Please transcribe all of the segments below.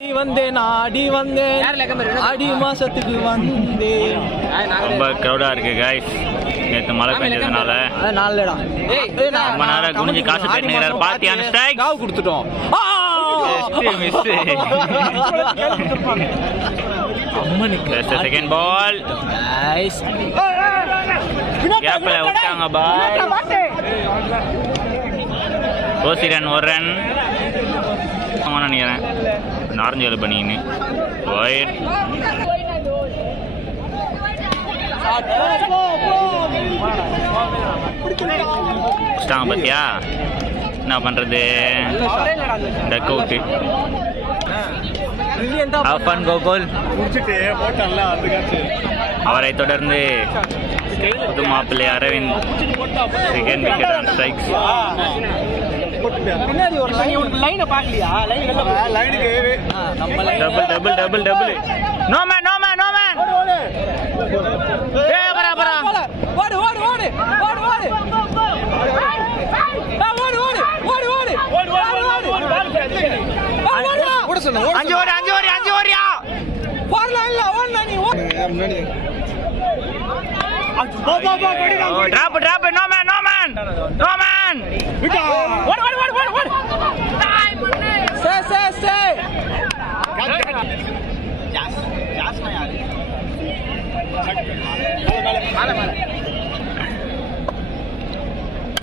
வந்தேன் ஆடி வந்தேன் ஆடி மாசத்துக்கு வந்தேன். ரொம்ப க்ரௌடா இருக்கு கைஸ். நேற்று மழை பெஞ்சதுனால ரொம்ப நேரம் குனிஞ்சு காசு கட்டுங்கிறார். பாத்தியான ஸ்ட்ரைக் காவு கொடுத்துட்டோம். செகண்ட் பால் கேப்ல விட்டாங்க பால். ஓசி ரன் ஒரு ரன் நினைக்கிறேன். நாரஞ்சு வேலை பண்ணிக்கின்னு ஒயிட் பத்தியா என்ன பண்றது? டக் அவுட்டு. கோகுல் அவரை தொடர்ந்து புது மாப்பிள்ளை Aravind second wicket on strikes. Double double double double. No man no man no man. ஏ பரா பரா ஓடு ஓடு ஓடு ஓடு ஓடு அஞ்சு ஓடி அஞ்சு ஓடி அஞ்சு ஓடியா போடலாம் இல்ல ஓடுனா நீ முன்னாடி drop drop no man no man no man what say jas na yaar mala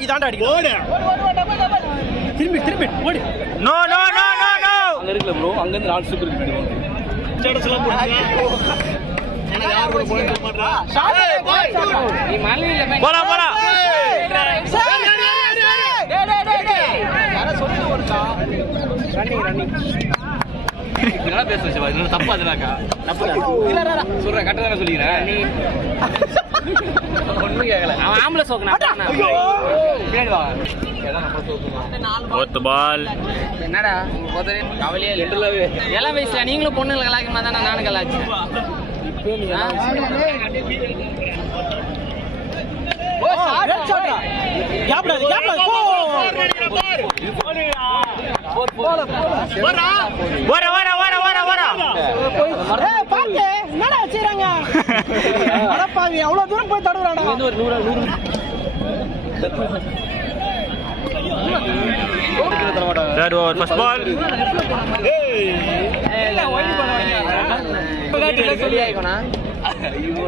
இதாண்டா அடி ஓடு திரும்பி ஓடு no no no no no அங்க இருக்குல bro அங்க இருந்து நாலு சூப்பர் இருக்கு ஸ்டேட்டஸ்ல போடுங்க. யார் கூட போய் மாட்டறா நீ மலையில போடா போடா யார சொல்லி ஓடுடா ரன்னிங் என்ன பேசுற சிவா இது தப்பா அதுனாக்கா தப்பு இல்லடா சொல்ற கரெக்ட்டா தான சொல்லிறேன் நீ ஒண்ணும் கேக்கல அவன் ஆம்பள சோக்கனா ஐயோ பின்னாடி வா ஏதான் நம்ம சோக்குமா போத் பால் என்னடா போதே கவலையே இல்ல எல்லாம் வயசுல நீங்களும் பொண்ணுங்கள கலாய்க்கமா தான நானும் கலாய்ச்சேன் இப்போ நீ ஓ ரெட் ஷாட்ரா கேப்டா வர ஏய் பாத்து என்னடா வச்சிராங்க அடப்பாவி அவ்வளவு தூரம் போய் தடுறாடா இந்த ஒரு 100 third over first ball ஏய் எல்லாம் ஓடி போறாங்க வெளிய ஆயிக்கோனா ஐயோ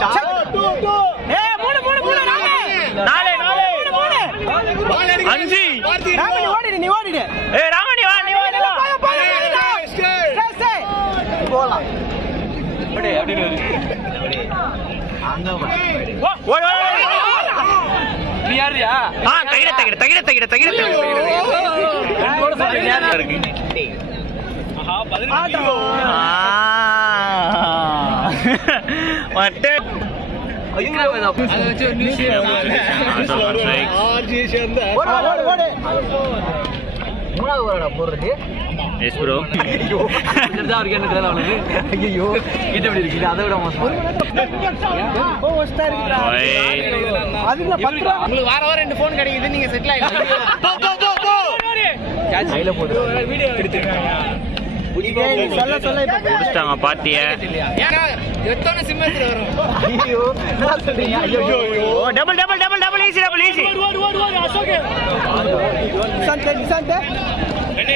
ஷாட் ஏய் மூணு நாலே அஞ்சு ராமணி நீ ஓடிடு ஏய் ராமணி வா நீ ஓடு போலாம் ஓடு அப்படியே அங்க ஓடு நீ யாரியா தகிட போடு சொல்றீங்க யாரா இருக்கு ஆஹா 18 மட்டே ஐயோ அத வச்சு ஒரு நியூஸ் ஆர்ஜி சேர்ந்த ஓடு மூணாவது ஓடா போறது எஸ் ப்ரோ ஐயோ இதா இருக்கு என்ன தெரியல அவனுக்கு ஐயோ இது எப்படி இருக்கு அதை விட மோசம் ஓ ஸ்டார் இருக்குடா அதுல 10 ரூபாய் உங்களுக்கு வார ரெண்டு ஃபோன் கிடைக்குது நீங்க செட்டில் ஆயிடுங்க போ கேட்ச் கையில போடு வீடியோ எடுத்துறாங்க சொல்ல இப்ப புடிச்சாங்க பாத்தியே ஏனா எத்தனை சிம் எடுத்து வரோம் ஐயோ என்ன சொல்றீங்க ஐயோ டபுள் ஈஸி ஓடு அசோக் நிசாந்த் ரெடி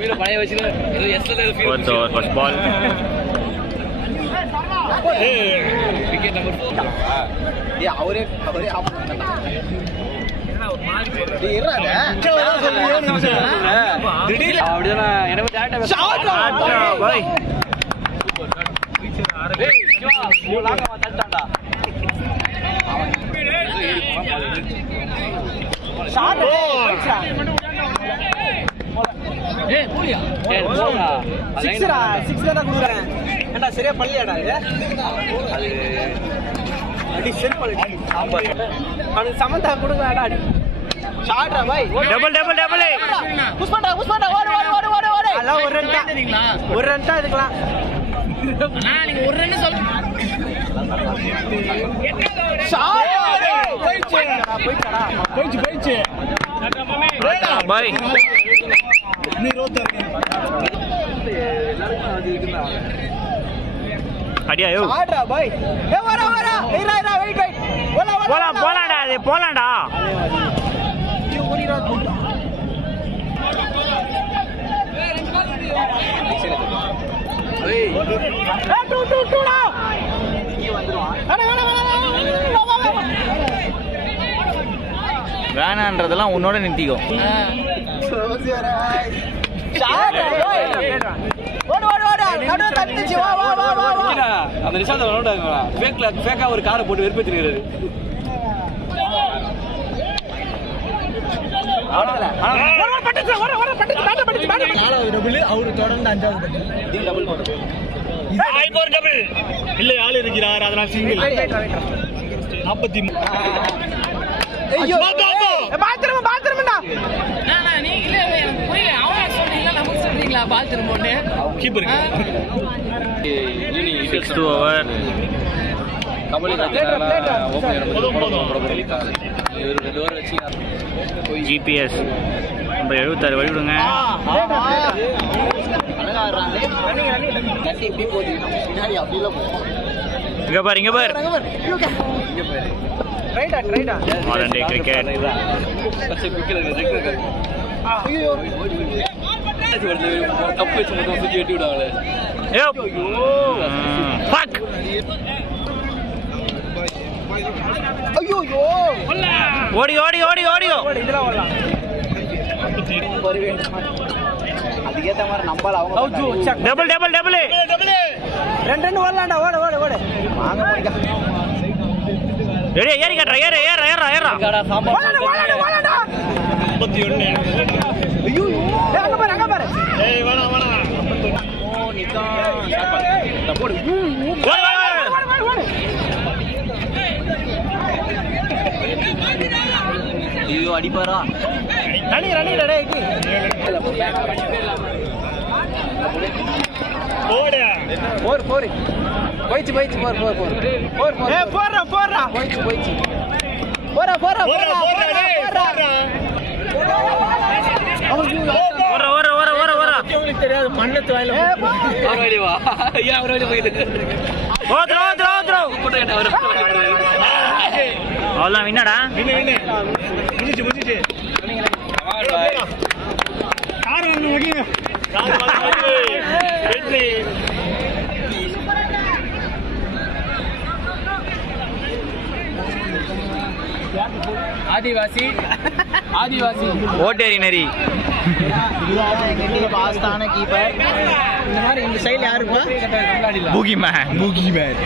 வீர பழைய வச்சிரு ஏதோ எஸ்ல feel first ball wicket number 4 ஏய் அவரே ஆஃப் பண்ணா என்ன ஒரு மாதிரி போறா டேய் இறடா திடீர்னு அப்படினா எனக்கு டாட்டா ஷாட் பாய் ஏய் சிவா போலாங்க தட்டாடா ஷாட் ஏய் போலியா ஏய் போடா 6 தான் குடுறேன் ஏண்டா சரியா பண்ணலையாடா இது அது அடி சரி பண்ணி ஆமா அவனுக்கு சமந்தா கொடுங்கடா அடி ஷாட்ரா பாய் டபுள் புஷ்பாடா ஓடு அல ஒரு ரன் தான் இதுக்கலாம் அண்ணா நீங்க ஒரு ரன் சொல்ல ஷாட் போயிடுச்சு பாய் அடியா யோ ஆடுறா பாய் ஏ வரா வரா ஏறா ஏறா வெயிட் வெயிட் போலாம் போலாம்டா அது போலாம்டா ஏய் டூடா இங்க வந்துருவான் வேணான்றதெல்லாம் உன்னோட நிறுத்திக்கோ அந்த ரிசார்ட் ஃபேக்கா ஒரு காரை போட்டு வெறுப்பேற்றிருக்கிறாரு அவரு தொடர்ந்து 5வது டபுள் இல்லை ஆள் இருக்கிறார் அதனால் சிங்கிள் 43 ஐயோ பாத்ரூம் பாத்ரூம்டா நீ இல்ல எனக்கு புரியல அவன் சொல்றீங்களா நமக்கு சொல்றீங்களா பாத்ரூம் போட்டு கீப்பர் யூனி 6 ஓவர் கபடி காட்சினால ஓபன் இவர் 2 ஓவர் வெச்சு ஜிபிஎஸ் நம்ம 76 வழி விடுங்க கட்டி இப்படி போகுது பின்னாடி அப்படில போகும் இங்க பாரு இங்க பாரு ரைட்டா ரைட்டா மாடர்ன் டே கிரிக்கெட் பச்சை குக்கில ஐயோ தப்பு வச்சு மட்டும் சுத்தி வெட்டி விடுவாங்களே ஐயோ ஃபக் ஐயோ ஓடி ஓடி ஓடி ஓடியோ இதெல்லாம் வரலாம் அதுக்கேற்ற மாதிரி நம்பால அவங்க டபுள் டபுள் டபுள் ரெண்டு வரலாம்டா ஓட ஓட ஓட வாங்க போய்க்கா ஏறி ஏறி கட்டற ஏறு ஏறு ஏறு ஏறு ஓடடா 51 ஐயோ ஏய் அங்க பாரு ஏய் வேணா வேணா ஓ நிக்கா போடு ஓடு ஐயோ அடிப்பாரா ரனி டேய் போடு 4 போயிச்சு ஏய் போறா போயிச்சு போறா உங்களுக்கு தெரியாது மண்ணத்து வாயில அவரே வா ஐயா அவரே போயிடு ஓத்ரோ அவ்வளவுதான் வின்னடா முடிச்சு கார் வாங்க ஓகேங்க வெற்றி ஆதிவாசி ஓட்டேரி நரி பாஸ்தான கீப்பர் இந்த மாதிரி இந்த சைடுல யாருப்பா பூகி மேன்